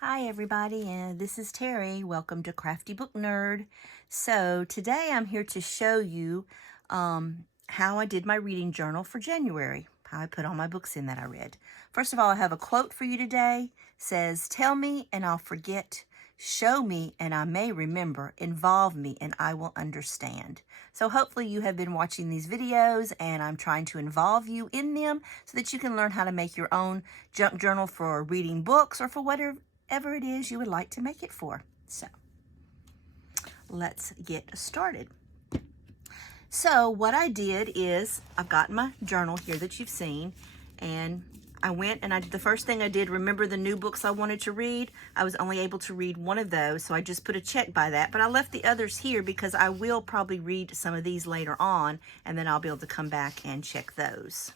Hi everybody, and this is Terry. Welcome to Crafty Book Nerd. So today I'm here to show you how I did my reading journal for January, how I put all my books in that I read. First of all, I have a quote for you today. It says, "Tell me and I'll forget, show me and I may remember, involve me and I will understand." So hopefully you have been watching these videos and I'm trying to involve you in them so that you can learn how to make your own junk journal for reading books or for whatever it is you would like to make it for. So let's get started. So what I did is I've got my journal here that you've seen, and I went and the first thing I did, remember the new books I wanted to read? I was only able to read one of those, so I just put a check by that, but I left the others here because I will probably read some of these later on, and then I'll be able to come back and check those.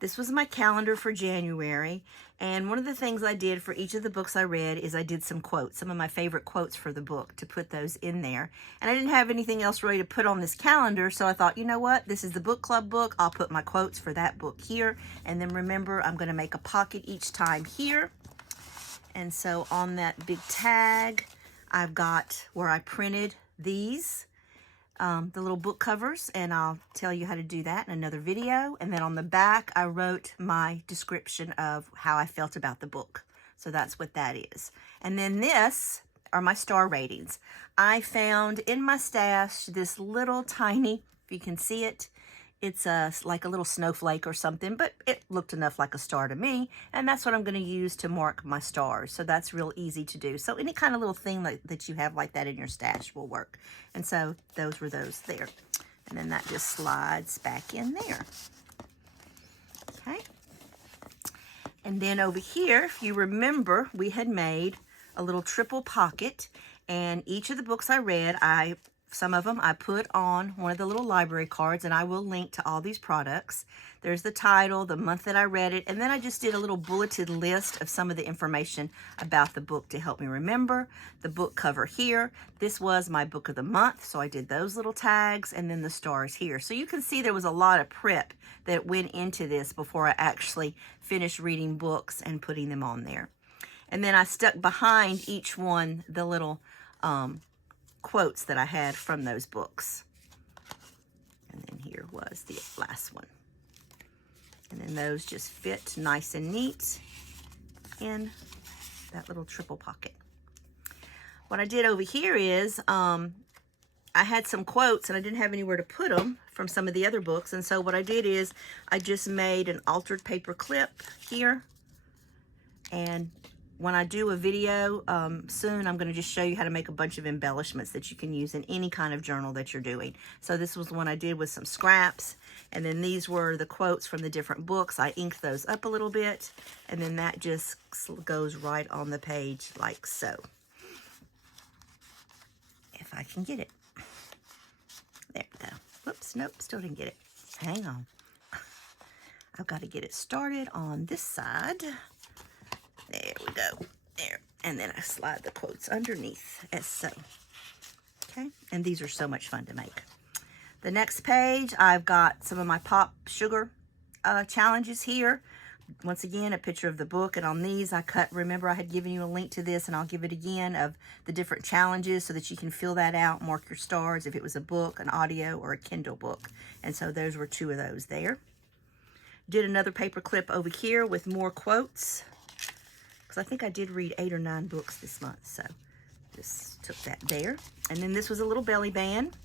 This was my calendar for January, and one of the things I did for each of the books I read is I did some quotes, some of my favorite quotes for the book, to put those in there. And I didn't have anything else ready to put on this calendar, so I thought, you know what, this is the book club book. I'll put my quotes for that book here, and then remember, I'm going to make a pocket each time here. And so on that big tag, I've got where I printed these. The little book covers, and I'll tell you how to do that in another video. And then on the back, I wrote my description of how I felt about the book. So that's what that is. And then this are my star ratings. I found in my stash this little tiny, if you can see it, it's like a little snowflake or something, but it looked enough like a star to me, and that's what I'm going to use to mark my stars. So that's real easy to do. So any kind of little thing that you have like that in your stash will work. And so those were those there. And then that just slides back in there. Okay. And then over here, if you remember, we had made a little triple pocket, and each of the books I read, some of them I put on one of the little library cards, and I will link to all these products. There's the title, the month that I read it, and then I just did a little bulleted list of some of the information about the book to help me remember. The book cover here, this was my book of the month, so I did those little tags, and then the stars here. So you can see there was a lot of prep that went into this before I actually finished reading books and putting them on there. And then I stuck behind each one the little quotes that I had from those books. And then here was the last one. And then those just fit nice and neat in that little triple pocket. What I did over here is I had some quotes and I didn't have anywhere to put them from some of the other books. And so what I did is I just made an altered paper clip here. And when I do a video soon, I'm going to just show you how to make a bunch of embellishments that you can use in any kind of journal that you're doing. So this was one I did with some scraps, and then these were the quotes from the different books. I inked those up a little bit, and then that just goes right on the page like so. If I can get it. There we go. Whoops, nope, still didn't get it. Hang on. I've got to get it started on this side. There we go. There. And then I slide the quotes underneath as so. Okay. And these are so much fun to make. The next page, I've got some of my PopSugar challenges here. Once again, a picture of the book. And on these, I cut, remember I had given you a link to this, and I'll give it again, of the different challenges so that you can fill that out, mark your stars if it was a book, an audio, or a Kindle book. And so those were two of those there. Did another paper clip over here with more quotes. I think I did read 8 or 9 books this month, so just took that there. And then this was a little belly band,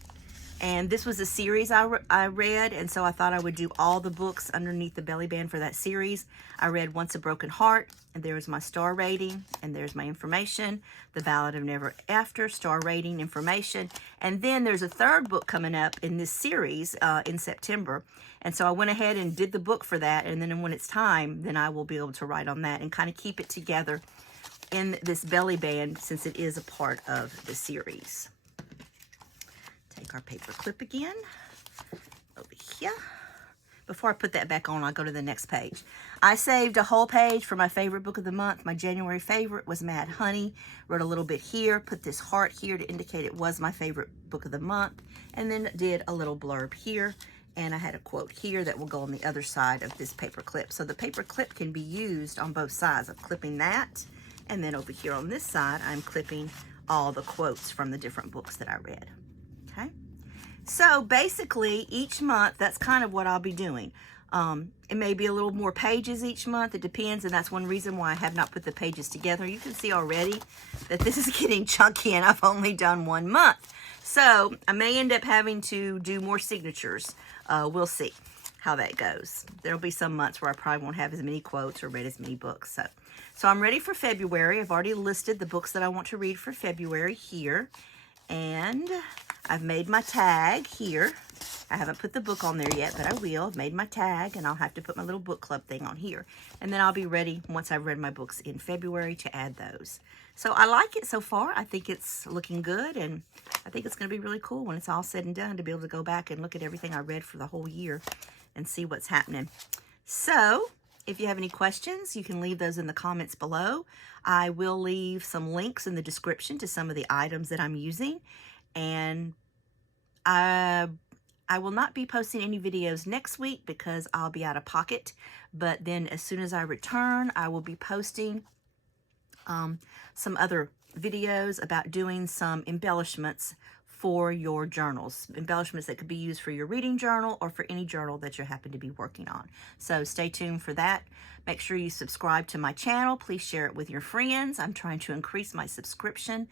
and this was a series I read, and so I thought I would do all the books underneath the belly band for that series. I read Once a Broken Heart, and there's my star rating, and there's my information. The Ballad of Never After, star rating, information. And then there's a third book coming up in this series in September. And so I went ahead and did the book for that, and then when it's time, then I will be able to write on that and kind of keep it together in this belly band since it is a part of the series. Take our paper clip again over here. Before I put that back on, I'll go to the next page. I saved a whole page for my favorite book of the month. My January favorite was Mad Honey. Wrote a little bit here, put this heart here to indicate it was my favorite book of the month, and then did a little blurb here. And I had a quote here that will go on the other side of this paper clip. So the paper clip can be used on both sides. I'm clipping that, and then over here on this side, I'm clipping all the quotes from the different books that I read. Okay? So basically, each month, that's kind of what I'll be doing. It may be a little more pages each month. It depends, and that's one reason why I have not put the pages together. You can see already that this is getting chunky, and I've only done 1 month. So I may end up having to do more signatures. We'll see how that goes. There'll be some months where I probably won't have as many quotes or read as many books. So I'm ready for February. I've already listed the books that I want to read for February here. And I've made my tag here. I haven't put the book on there yet, but I will. I've made my tag, and I'll have to put my little book club thing on here. And then I'll be ready once I've read my books in February to add those. So I like it so far. I think it's looking good, and I think it's going to be really cool when it's all said and done to be able to go back and look at everything I read for the whole year and see what's happening. So if you have any questions, you can leave those in the comments below. I will leave some links in the description to some of the items that I'm using. And I will not be posting any videos next week because I'll be out of pocket. But then as soon as I return, I will be posting some other videos about doing some embellishments for your journals. Embellishments that could be used for your reading journal or for any journal that you happen to be working on. So stay tuned for that. Make sure you subscribe to my channel. Please share it with your friends. I'm trying to increase my subscription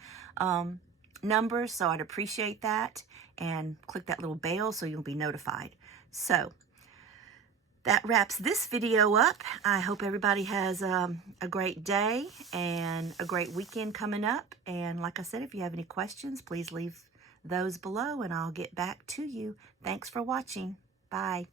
numbers, so I'd appreciate that. And click that little bell so you'll be notified. So that wraps this video up. I hope everybody has a great day and a great weekend coming up. And like I said, if you have any questions, please leave those below and I'll get back to you. Thanks for watching. Bye.